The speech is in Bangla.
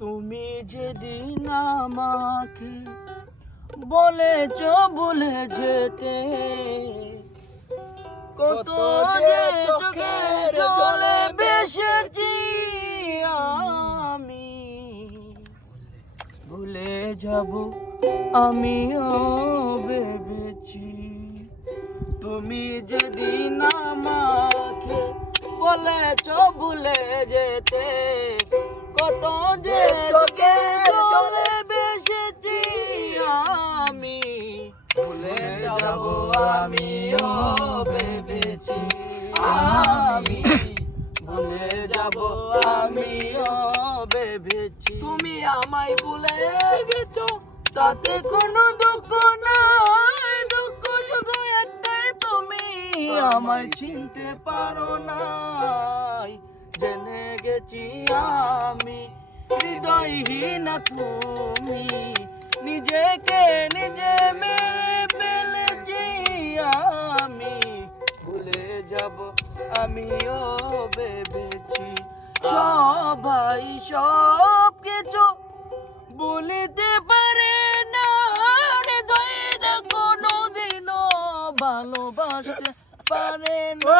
তুমি যেদিন আমাকে বলেছ ভুলে যেতে, কত যে চোখের জলে ভেসেছি আমি, ভুলে যাব আমিও ভেবেছি। তুমি যেদিন আমাকে বলেছ ভুলে যেতে, কত যে চোখের জলে ভেসেছি আমি, ভুলে যাব আমিও ভেবেছি। আমি ভুলে যাব আমিও ভেবেছি। তুমি আমায় ভুলে গেছো, তাতে কোনো দুঃখ নাই, দুঃখ শুধু একটাই, তুমি আমায় চিনতে পারো নাই। জেনে গেছি আমি হৃদয়হীন তুমি, নিজেকে নিজে মেরে ফেলেছি আমি, ভুলে যাব আমিও ভেবেছি। সবাই সব কিছু বলিতে পারে না, হৃদয়টা কোনোদিনও ভালোবাসতে পারে না।